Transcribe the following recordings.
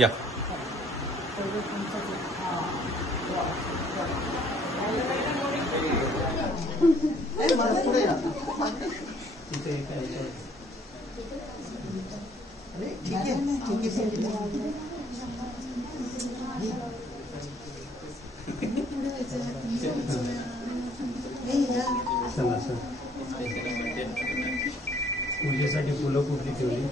या पूजेसाठी फुलं कुठली ठेवली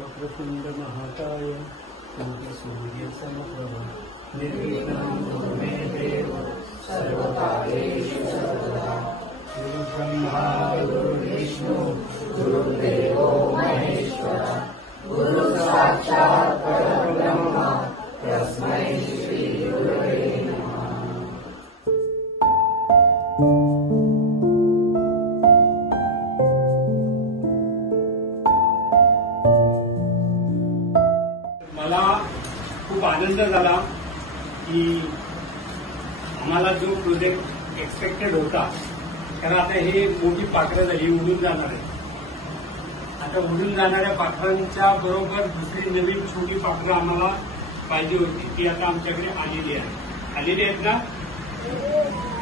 वक्रतुंड महाकाय सूर्य समप्रभ निर्विघ्नं कुरु मे देव सर्वकार्येषु सर्वदा गुरुब्रह्मा गुरुर्विष्णु गुरुर्देवो महेश्वरः गुरु साक्षात् परब्रह्म तस्मै श्री गुरवे मला खूप आनंद झाला की आम्हाला जो प्रोजेक्ट एक्सपेक्टेड होता, कारण आता हे मोठी पाखरं झाली, उडून जाणार आहे. आता उडून जाणाऱ्या पाखरांच्या बरोबर दुसरी नवीन छोटी पाखरं आम्हाला पाहिजे होती, ती आता आमच्याकडे आलेली आहे. आलेली आहेत ना?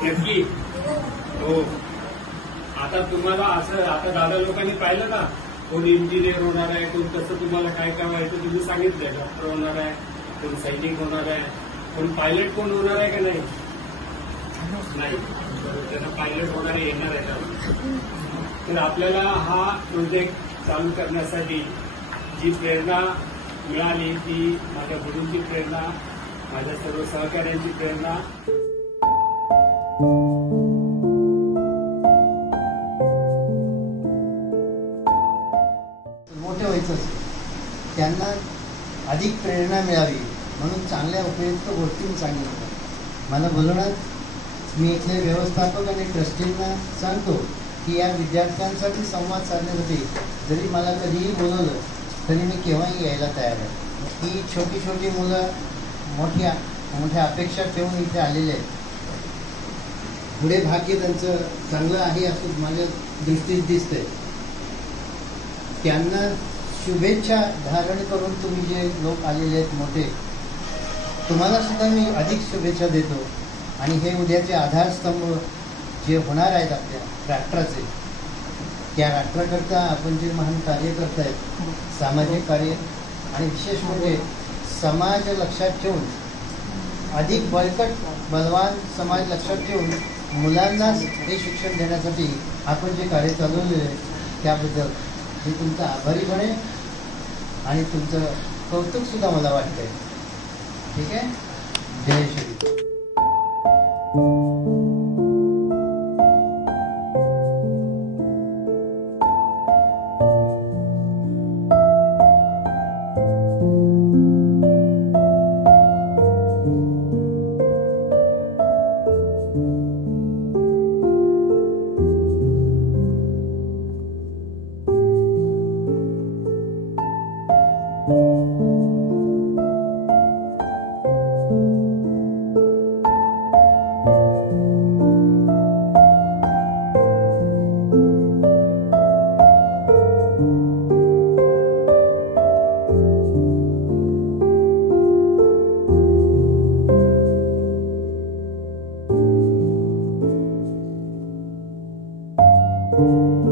नक्की हो. आता तुम्हाला असं आता दादा लोकांनी पाहिलं ना, कोण इंजिनियर होणार आहे, कोण कसं तुम्हाला काय काय व्हायचं तुम्ही सांगितलंय. डॉक्टर होणार आहे, कोण सैनिक होणार आहे, कोण पायलट कोण होणार आहे का नाही? नाही, त्यांना पायलट होणारे येणार आहे. तर आपल्याला हा प्रोजेक्ट चालू करण्यासाठी जी प्रेरणा मिळाली ती माझ्या गुरूंची प्रेरणा, माझ्या सर्व सहकार्यांची प्रेरणा. मोठे व्हायचं त्यांना अधिक प्रेरणा मिळावी म्हणून चांगल्या उपयुक्त गोष्टी सांगितल्या. मला बोलवण्यात मी इथले व्यवस्थापक आणि ट्रस्टींना सांगतो की या विद्यार्थ्यांसाठी संवाद साधण्यासाठी जरी मला कधीही बोलवलं तरी मी केव्हाही यायला तयार आहे. ही छोटी छोटी मुलं मोठ्या अपेक्षा ठेवून इथे आलेले आहेत. पुढे भाग्य त्यांचं चांगलं आहे असं माझ्या दृष्टीत दिसतंय. त्यांना शुभेच्छा धारण करून तुम्ही जे लोक आलेले आहेत मोठे, तुम्हाला सुद्धा मी अधिक शुभेच्छा देतो. आणि हे उद्याचे आधारस्तंभ जे होणार आहेत आपल्या राष्ट्राचे, त्या राष्ट्राकरता आपण जे महान कार्य करतायत, सामाजिक कार्य आणि विशेष म्हणजे समाज लक्षात ठेवून, अधिक बळकट बलवान समाज लक्षात ठेवून मुलांनाच हे शिक्षण देण्यासाठी आपण जे कार्य चालवलेलं आहे त्याबद्दल मी तुमचा आभारी बने आणि तुमचं कौतुकसुद्धा मला वाटतंय. ठीक आहे. जय श्री. धन्यवाद.